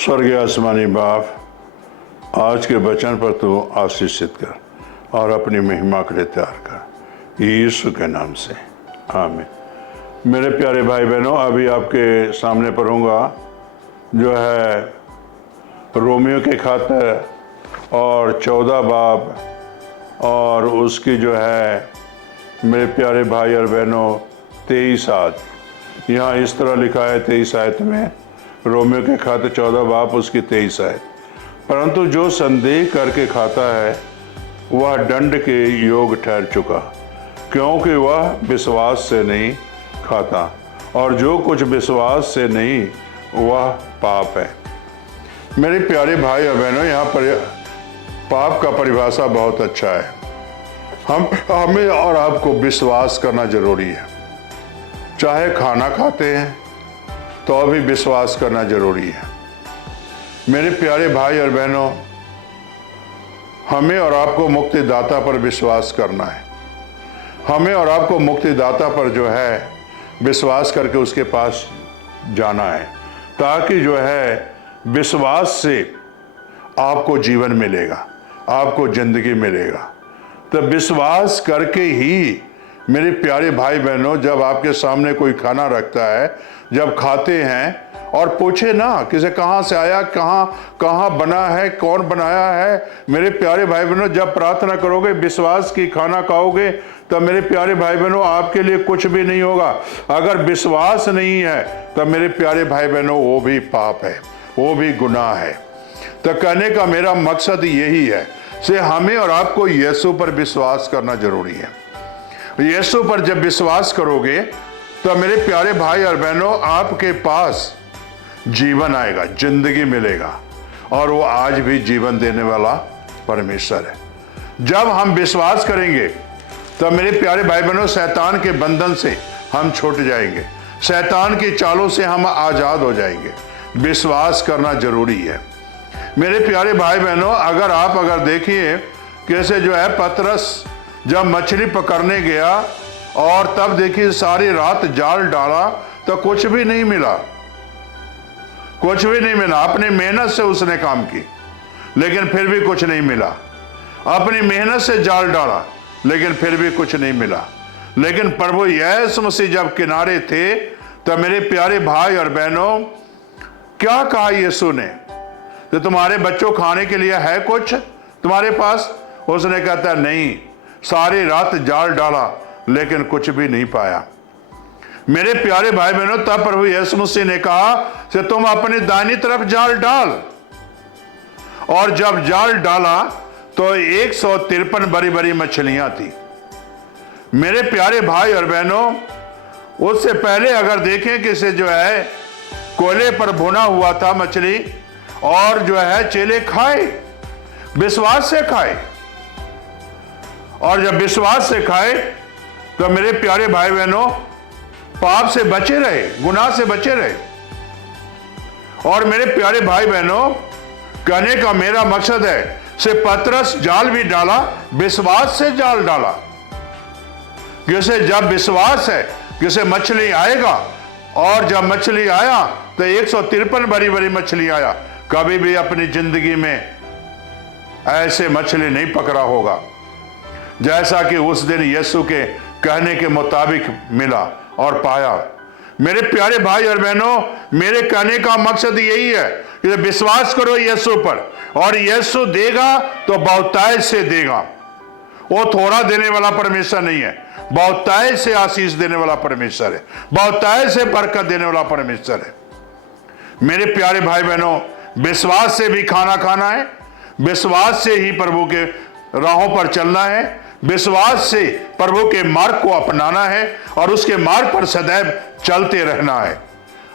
स्वर्गीय आसमानी बाप, आज के वचन पर तू आशीषित कर और अपनी महिमा के लिए तैयार कर, यीशु के नाम से आमीन। मेरे प्यारे भाई बहनों, अभी आपके सामने पढ़ूंगा जो है रोमियो के खातर और 14 बाब और उसकी जो है मेरे प्यारे भाई और बहनों 23 आयत। यहाँ इस तरह लिखा है 23 आयत में, रोमियो के खाते 14 बाब उसकी 23 आयत। परंतु जो संदेह करके खाता है वह दंड के योग ठहर चुका, क्योंकि वह विश्वास से नहीं खाता, और जो कुछ विश्वास से नहीं वह पाप है। मेरे प्यारे भाई और बहनों, यहाँ पर पाप का परिभाषा बहुत अच्छा है। हमें और आपको विश्वास करना जरूरी है। चाहे खाना खाते हैं तो अभी विश्वास करना जरूरी है। मेरे प्यारे भाई और बहनों, हमें और आपको मुक्तिदाता पर विश्वास करना है। हमें और आपको मुक्तिदाता पर जो है विश्वास करके उसके पास जाना है, ताकि जो है विश्वास से आपको जीवन मिलेगा, आपको जिंदगी मिलेगा। तो विश्वास करके ही मेरे प्यारे भाई बहनों, जब आपके सामने कोई खाना रखता है, जब खाते हैं और पूछे ना किसे कहाँ से आया, कहाँ बना है, कौन बनाया है। मेरे प्यारे भाई बहनों, जब प्रार्थना करोगे विश्वास की खाना खाओगे तब मेरे प्यारे भाई बहनों आपके लिए कुछ भी नहीं होगा। अगर विश्वास नहीं है तब मेरे प्यारे भाई बहनों वो भी पाप है, वो भी गुनाह है। तो कहने का मेरा मकसद यही है से हमें और आपको यीशु पर विश्वास करना जरूरी है। यीशु पर जब विश्वास करोगे तो मेरे प्यारे भाई और बहनों आपके पास जीवन आएगा, जिंदगी मिलेगा, और वो आज भी जीवन देने वाला परमेश्वर है। जब हम विश्वास करेंगे तो मेरे प्यारे भाई बहनों शैतान के बंधन से हम छूट जाएंगे, शैतान की चालों से हम आजाद हो जाएंगे। विश्वास करना जरूरी है मेरे प्यारे भाई बहनों। अगर देखिए कैसे जो है पतरस जब मछली पकड़ने गया और तब देखिए सारी रात जाल डाला तो कुछ भी नहीं मिला, कुछ भी नहीं मिला। अपनी मेहनत से उसने काम की लेकिन फिर भी कुछ नहीं मिला। अपनी मेहनत से जाल डाला लेकिन फिर भी कुछ नहीं मिला। लेकिन प्रभु यीशु मसीह जब किनारे थे तो मेरे प्यारे भाई और बहनों क्या कहा यीशु ने, तो तुम्हारे बच्चों खाने के लिए है कुछ तुम्हारे पास? उसने कहता नहीं, सारी रात जाल डाला लेकिन कुछ भी नहीं पाया। मेरे प्यारे भाई बहनों, तब प्रभु यीशु मसीह ने कहा कि तुम अपनी दाहिनी तरफ जाल डाल, और जब जाल डाला तो 153 बड़ी बड़ी मछलियां थी। मेरे प्यारे भाई और बहनों, उससे पहले अगर देखें कि से जो है कोयले पर भुना हुआ था मछली, और जो है चेले खाए, विश्वास से खाए, और जब विश्वास से खाए तो मेरे प्यारे भाई बहनों पाप से बचे रहे, गुनाह से बचे रहे। और मेरे प्यारे भाई बहनों, कहने का मेरा मकसद है से पतरस जाल भी डाला, विश्वास से जाल डाला। जैसे जब विश्वास है जैसे मछली आएगा, और जब मछली आया तो 153 बड़ी बड़ी मछली आया। कभी भी अपनी जिंदगी में ऐसे मछली नहीं पकड़ा होगा जैसा कि उस दिन यीशु के कहने के मुताबिक मिला और पाया। मेरे प्यारे भाई और बहनों, मेरे कहने का मकसद यही है कि विश्वास करो यीशु पर, और यीशु देगा तो बहुतायत से देगा। वो थोड़ा देने वाला परमेश्वर नहीं है, बहुतायत से आशीष देने वाला परमेश्वर है, बहुतायत से बरकत देने वाला परमेश्वर है। मेरे प्यारे भाई बहनों, विश्वास से भी खाना खाना है, विश्वास से ही प्रभु के राहों पर चलना है, विश्वास से प्रभु के मार्ग को अपनाना है, और उसके मार्ग पर सदैव चलते रहना है।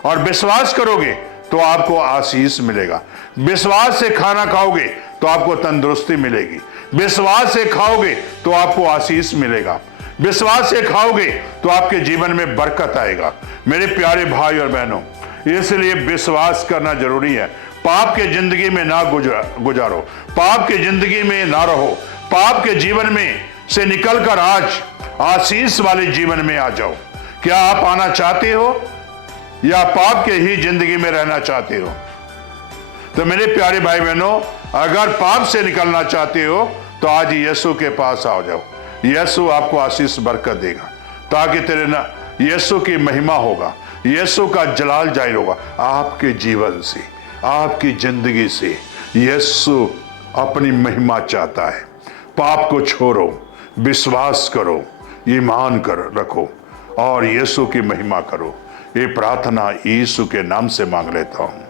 और विश्वास करोगे तो आपको आशीष मिलेगा। विश्वास से खाना खाओगे तो आपको तंदुरुस्ती मिलेगी। विश्वास से खाओगे तो आपको आशीष मिलेगा। विश्वास से खाओगे तो आपके जीवन में बरकत आएगा। मेरे प्यारे भाई और बहनों, इसलिए विश्वास करना जरूरी है। पाप के जिंदगी में ना गुजारो, पाप के जिंदगी में ना रहो, पाप के जीवन में से निकलकर आज आशीष वाले जीवन में आ जाओ। क्या आप आना चाहते हो या पाप के ही जिंदगी में रहना चाहते हो? तो मेरे प्यारे भाई बहनों, अगर पाप से निकलना चाहते हो तो आज यीशु के पास आ जाओ। यीशु आपको आशीष बरकत देगा, ताकि तेरे ना यीशु की महिमा होगा, यीशु का जलाल जाहिर होगा आपके जीवन से, आपकी जिंदगी से। यीशु अपनी महिमा चाहता है। पाप को छोड़ो, विश्वास करो, ईमान करो रखो और यीशु की महिमा करो। ये प्रार्थना यीशु के नाम से मांग लेता हूं।